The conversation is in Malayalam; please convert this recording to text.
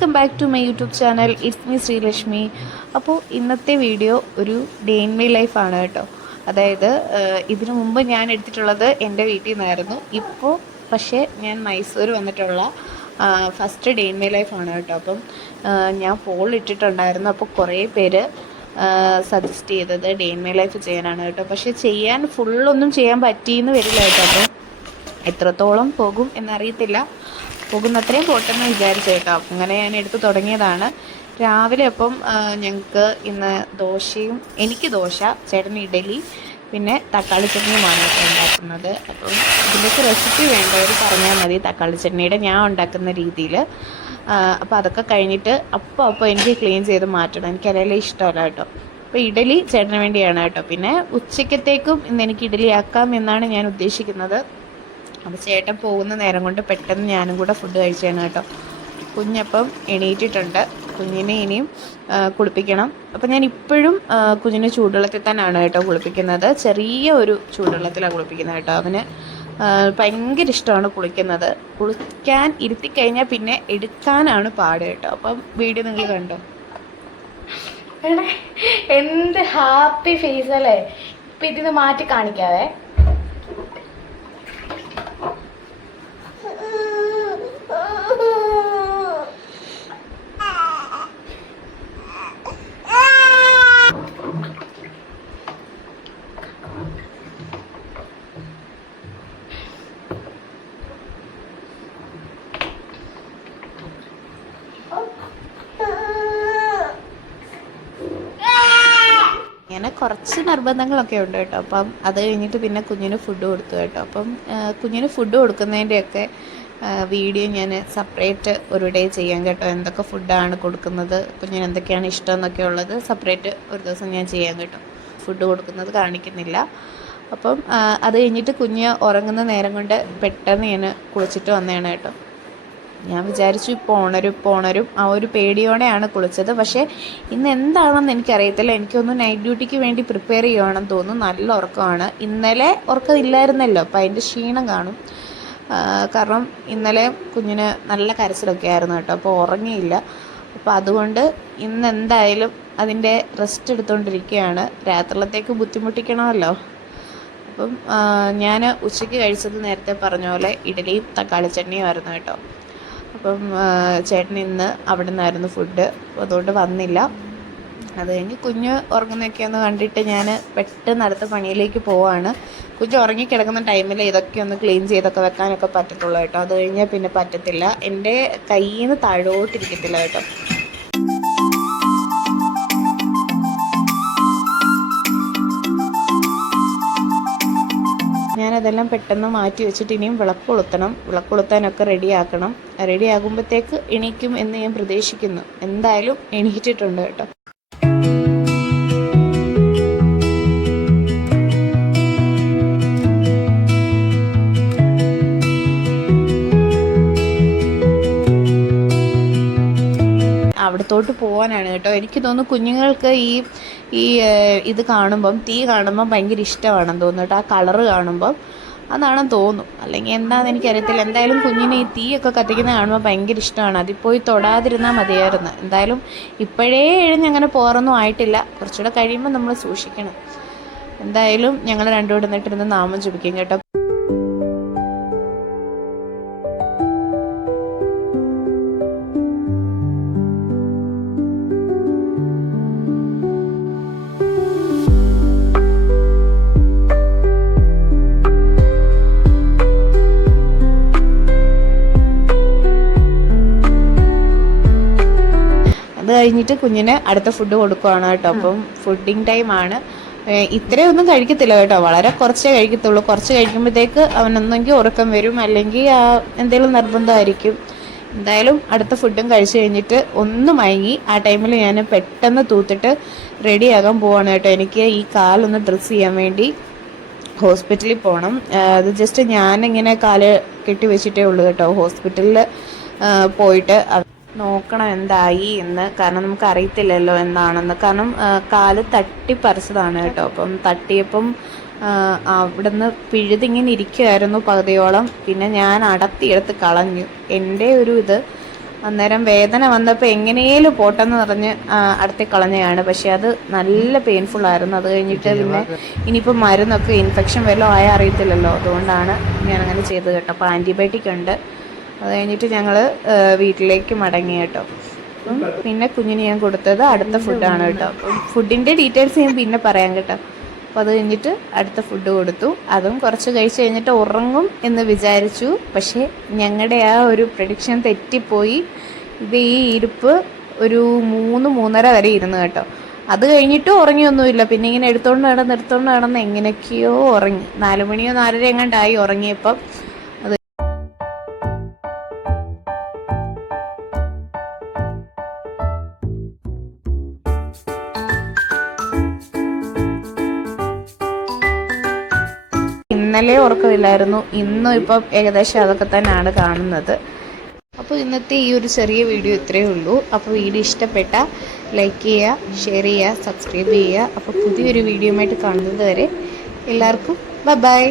Welcome back to my YouTube channel. It's me Sreelakshmi. അപ്പോൾ ഇന്നത്തെ വീഡിയോ ഒരു ഡേ ഇൻ മൈ ലൈഫാണ് കേട്ടോ. അതായത് ഇതിനു മുമ്പ് ഞാൻ എടുത്തിട്ടുള്ളത് എൻ്റെ വീട്ടിൽ നിന്നായിരുന്നു. ഇപ്പോൾ പക്ഷേ ഞാൻ മൈസൂർ വന്നിട്ടുള്ള ഫസ്റ്റ് ഡേ ഇൻ മൈ ലൈഫാണ് കേട്ടോ. അപ്പം ഞാൻ പോൾ ഇട്ടിട്ടുണ്ടായിരുന്നു. അപ്പോൾ കുറേ പേര് സജസ്റ്റ് ചെയ്തത് ഡേ ഇൻ മൈ ലൈഫ് ചെയ്യാനാണ് കേട്ടോ. പക്ഷേ ചെയ്യാൻ ഫുള്ളൊന്നും ചെയ്യാൻ പറ്റിയെന്ന് വരില്ല കേട്ടോ. അപ്പം എത്രത്തോളം പോകും എന്നറിയത്തില്ല. പോകുന്നത്രയും പോട്ടെന്ന് വിചാരിച്ചു കേട്ടോ. അങ്ങനെ ഞാൻ എടുത്ത് തുടങ്ങിയതാണ്. രാവിലെ അപ്പം ഞങ്ങൾക്ക് ഇന്ന് ദോശയും, എനിക്ക് ദോശ, ചേട്ടന് ഇഡലി, പിന്നെ തക്കാളി ചട്നിയുമാണ് ഉണ്ടാക്കുന്നത്. അപ്പം ഇതിലേക്ക് റെസിപ്പി വേണ്ടവർ പറഞ്ഞാൽ മതി, തക്കാളി ചട്നിയുടെ ഞാൻ ഉണ്ടാക്കുന്ന രീതിയിൽ. അപ്പോൾ അതൊക്കെ കഴിഞ്ഞിട്ട് അപ്പോൾ എനിക്ക് ക്ലീൻ ചെയ്ത് മാറ്റണം. എനിക്ക് അതിലെല്ലാം ഇഷ്ടമല്ല കേട്ടോ. അപ്പോൾ ഇഡലി ചേട്ടന് വേണ്ടിയാണ് കേട്ടോ. പിന്നെ ഉച്ചക്കത്തേക്കും ഇന്ന് എനിക്ക് ഇഡലി ആക്കാം എന്നാണ് ഞാൻ ഉദ്ദേശിക്കുന്നത്. അപ്പോൾ ചേട്ടൻ പോകുന്ന നേരം കൊണ്ട് പെട്ടെന്ന് ഞാനും കൂടെ ഫുഡ് കഴിച്ചാണ് കേട്ടോ. കുഞ്ഞപ്പം എണീറ്റിട്ടുണ്ട്. കുഞ്ഞിനെ ഇനിയും കുളിപ്പിക്കണം. അപ്പോൾ ഞാൻ ഇപ്പോഴും കുഞ്ഞിനെ ചൂടുവെള്ളത്തിൽ തന്നെയാണ് കേട്ടോ കുളിപ്പിക്കുന്നത്. ചെറിയ ഒരു ചൂടുവെള്ളത്തിലാണ് കുളിപ്പിക്കുന്നത് കേട്ടോ. അവന് ഭയങ്കര ഇഷ്ടമാണ് കുളിക്കുന്നത്. കുളിക്കാൻ ഇരുത്തിക്കഴിഞ്ഞാൽ പിന്നെ എടുക്കാനാണ് പാട് കേട്ടോ. അപ്പം വീഡിയോ നിങ്ങൾ കണ്ടോ. എന്ത് ഹാപ്പി ഫേസ് അല്ലേ. ഇപ്പം ഇതിന് മാറ്റി കാണിക്കാവേ. അങ്ങനെ കുറച്ച് നിർബന്ധങ്ങളൊക്കെ ഉണ്ട് കേട്ടോ. അപ്പം അത് കഴിഞ്ഞിട്ട് പിന്നെ കുഞ്ഞിന് ഫുഡ് കൊടുത്തു കേട്ടോ. അപ്പം കുഞ്ഞിന് ഫുഡ് കൊടുക്കുന്നതിൻ്റെയൊക്കെ വീഡിയോ ഞാൻ സെപ്പറേറ്റ് ഒരു ഡേ ചെയ്യാം കേട്ടോ. എന്തൊക്കെ ഫുഡാണ് കൊടുക്കുന്നത്, കുഞ്ഞിന് എന്തൊക്കെയാണ് ഇഷ്ടം എന്നൊക്കെ ഉള്ളത് സെപ്പറേറ്റ് ഒരു ദിവസം ഞാൻ ചെയ്യാം കേട്ടോ. ഫുഡ് കൊടുക്കുന്നത് കാണിക്കുന്നില്ല. അപ്പം അത് കഴിഞ്ഞിട്ട് കുഞ്ഞ് ഉറങ്ങുന്ന നേരം കൊണ്ട് പെട്ടെന്ന് ഞാൻ കുളിച്ചിട്ട് വന്നതാണ് കേട്ടോ. ഞാൻ വിചാരിച്ചു ഇപ്പോൾ ഉണരും ആ ഒരു പേടിയോടെയാണ് കുളിച്ചത്. പക്ഷേ ഇന്ന് എന്താണെന്ന് എനിക്കറിയത്തില്ല. എനിക്കൊന്ന് നൈറ്റ് ഡ്യൂട്ടിക്ക് വേണ്ടി പ്രിപ്പയർ ചെയ്യുവാണെന്ന് തോന്നുന്നു. നല്ല ഉറക്കമാണ്. ഇന്നലെ ഉറക്കം ഇല്ലായിരുന്നല്ലോ, അപ്പോൾ അതിൻ്റെ ക്ഷീണം കാണും. കാരണം ഇന്നലെ കുഞ്ഞിന് നല്ല കരച്ചിലൊക്കെ ആയിരുന്നു കേട്ടോ. അപ്പോൾ ഉറങ്ങിയില്ല. അപ്പോൾ അതുകൊണ്ട് ഇന്ന് എന്തായാലും അതിൻ്റെ റെസ്റ്റ് എടുത്തുകൊണ്ടിരിക്കുകയാണ്. രാത്രിയിലത്തേക്ക് ബുദ്ധിമുട്ടിക്കണമല്ലോ. അപ്പം ഞാൻ ഉച്ചയ്ക്ക് കഴിച്ചത് നേരത്തെ പറഞ്ഞ പോലെ ഇഡലിയും തക്കാളി ചട്നിയും ആയിരുന്നു കേട്ടോ. അപ്പം ചേട്ടൻ ഇന്ന് അവിടെ നിന്നായിരുന്നു ഫുഡ്. അപ്പോൾ അതുകൊണ്ട് വന്നില്ല. അത് കഴിഞ്ഞ് കുഞ്ഞ് ഉറങ്ങുന്നതൊക്കെ ഒന്ന് കണ്ടിട്ട് ഞാൻ പെട്ടെന്ന് അടുത്ത പണിയിലേക്ക് പോവാണ്. കുഞ്ഞ് ഉറങ്ങിക്കിടക്കുന്ന ടൈമിൽ ഇതൊക്കെ ഒന്ന് ക്ലീൻ ചെയ്തൊക്കെ വെക്കാനൊക്കെ പറ്റത്തുള്ളൂ കേട്ടോ. അത് കഴിഞ്ഞാൽ പിന്നെ പറ്റത്തില്ല. എൻ്റെ കയ്യിൽ നിന്ന് താഴോട്ടിരിക്കത്തില്ല കേട്ടോ. ഞാനതെല്ലാം പെട്ടെന്ന് മാറ്റി വെച്ചിട്ട് ഇനിയും വിളക്ക് കൊളുത്താനൊക്കെ റെഡിയാക്കണം. റെഡിയാകുമ്പോഴത്തേക്ക് എണീക്കും എന്ന് ഞാൻ പ്രതീക്ഷിക്കുന്നു. എന്തായാലും എണീറ്റിട്ടുണ്ട് കേട്ടോ. അവിടത്തോട്ട് പോകാനാണ് കേട്ടോ. എനിക്ക് തോന്നുന്നു കുഞ്ഞുങ്ങൾക്ക് ഈ ഇത് കാണുമ്പം, തീ കാണുമ്പം ഭയങ്കര ഇഷ്ടമാണെന്ന് തോന്നുന്നു കേട്ടോ. ആ കളറ് കാണുമ്പം അതാണെന്ന് തോന്നുന്നു. അല്ലെങ്കിൽ എന്താണെന്ന് എനിക്കറിയത്തില്ല. എന്തായാലും കുഞ്ഞിനെ ഈ തീയൊക്കെ കത്തിക്കുന്നത് കാണുമ്പോൾ ഭയങ്കര ഇഷ്ടമാണ്. അതിൽ പോയി തൊടാതിരുന്നാൽ മതിയായിരുന്നു. എന്തായാലും ഇപ്പോഴേ എഴുന്നങ്ങനെ പോകാറൊന്നും ആയിട്ടില്ല. കുറച്ചുകൂടെ കഴിയുമ്പോൾ നമ്മൾ സൂക്ഷിക്കണം. എന്തായാലും ഞങ്ങൾ രണ്ടുകൂടെ നിന്നിട്ടിരുന്ന് നാമം ജപിക്കും കേട്ടോ. അത് കഴിഞ്ഞിട്ട് കുഞ്ഞിന് അടുത്ത ഫുഡ് കൊടുക്കുകയാണ് കേട്ടോ. അപ്പം ഫുഡിങ് ടൈമാണ്. ഇത്രയൊന്നും കഴിക്കത്തില്ല കേട്ടോ. വളരെ കുറച്ചേ കഴിക്കത്തുള്ളൂ. കുറച്ച് കഴിക്കുമ്പോഴത്തേക്ക് അവനൊന്നെങ്കിൽ ഉറക്കം വരും, അല്ലെങ്കിൽ എന്തെങ്കിലും നിർബന്ധമായിരിക്കും. എന്തായാലും അടുത്ത ഫുഡും കഴിച്ച് കഴിഞ്ഞിട്ട് ഒന്ന് മയങ്ങി. ആ ടൈമിൽ ഞാൻ പെട്ടെന്ന് തൂത്തിട്ട് റെഡിയാകാൻ പോവാണ് കേട്ടോ. എനിക്ക് ഈ കാലൊന്ന് ഡ്രസ്സ് ചെയ്യാൻ വേണ്ടി ഹോസ്പിറ്റലിൽ പോകണം. അത് ജസ്റ്റ് ഞാനിങ്ങനെ കാല് കെട്ടി വെച്ചിട്ടേ ഉള്ളൂ കേട്ടോ. ഹോസ്പിറ്റലിൽ പോയിട്ട് നോക്കണം എന്തായി എന്ന്. കാരണം നമുക്ക് അറിയത്തില്ലല്ലോ എന്താണെന്ന്. കാരണം കാല് തട്ടിപ്പറിച്ചതാണ് കേട്ടോ. അപ്പം തട്ടിയപ്പം അവിടെ നിന്ന് പിഴുതിങ്ങനെ ഇരിക്കുമായിരുന്നു പകുതിയോളം. പിന്നെ ഞാൻ അടത്തിയെടുത്ത് കളഞ്ഞു. എൻ്റെ ഒരു ഇത് അന്നേരം വേദന വന്നപ്പോൾ എങ്ങനെയും പോട്ടെന്ന് പറഞ്ഞ് അടുത്ത് കളഞ്ഞതാണ്. പക്ഷെ അത് നല്ല പെയിൻഫുൾ ആയിരുന്നു. അത് കഴിഞ്ഞിട്ട് പിന്നെ ഇനിയിപ്പോൾ മരുന്നൊക്കെ ഇൻഫെക്ഷൻ വല്ലതും ആയാൽ അറിയത്തില്ലല്ലോ, അതുകൊണ്ടാണ് ഞാൻ അങ്ങനെ ചെയ്തത് കേട്ടോ. അപ്പോൾ ആൻറ്റിബയോട്ടിക് ഉണ്ട്. അത് കഴിഞ്ഞിട്ട് ഞങ്ങൾ വീട്ടിലേക്ക് മടങ്ങി കേട്ടോ. അപ്പം പിന്നെ കുഞ്ഞിന് ഞാൻ കൊടുത്തത് അടുത്ത ഫുഡാണ് കേട്ടോ. അപ്പം ഫുഡിൻ്റെ ഡീറ്റെയിൽസ് ഞാൻ പിന്നെ പറയാം കേട്ടോ. അപ്പോൾ അത് കഴിഞ്ഞിട്ട് അടുത്ത ഫുഡ് കൊടുത്തു. അതും കുറച്ച് കഴിച്ച് കഴിഞ്ഞിട്ട് ഉറങ്ങും എന്ന് വിചാരിച്ചു. പക്ഷേ ഞങ്ങളുടെ ആ ഒരു പ്രഡിക്ഷൻ തെറ്റിപ്പോയി. ഇത് ഈ ഇരിപ്പ് ഒരു 3-3:30 വരെ ഇരുന്നു കേട്ടോ. അത് കഴിഞ്ഞിട്ടും ഉറങ്ങിയൊന്നുമില്ല. പിന്നെ ഇങ്ങനെ എടുത്തുകൊണ്ട് നടന്ന് എങ്ങനെയൊക്കെയോ ഉറങ്ങി. 4 മണിയോ 4:30 എങ്ങാണ്ടായി ഉറങ്ങിയപ്പം. അത് ഇന്നലെ ഉറക്കമില്ലായിരുന്നു. ഇന്നും ഇപ്പം ഏകദേശം അതൊക്കെ തന്നെയാണ് കാണുന്നത്. അപ്പോൾ ഇന്നത്തെ ഈ ഒരു ചെറിയ വീഡിയോ ഇത്രയേ ഉള്ളൂ. അപ്പോൾ വീഡിയോ ഇഷ്ടപ്പെട്ടാൽ ലൈക്ക് ചെയ്യുക, ഷെയർ ചെയ്യുക, സബ്സ്ക്രൈബ് ചെയ്യുക. അപ്പോൾ പുതിയൊരു വീഡിയോയുമായിട്ട് കാണുന്നത് വരെ എല്ലാവർക്കും ബൈ.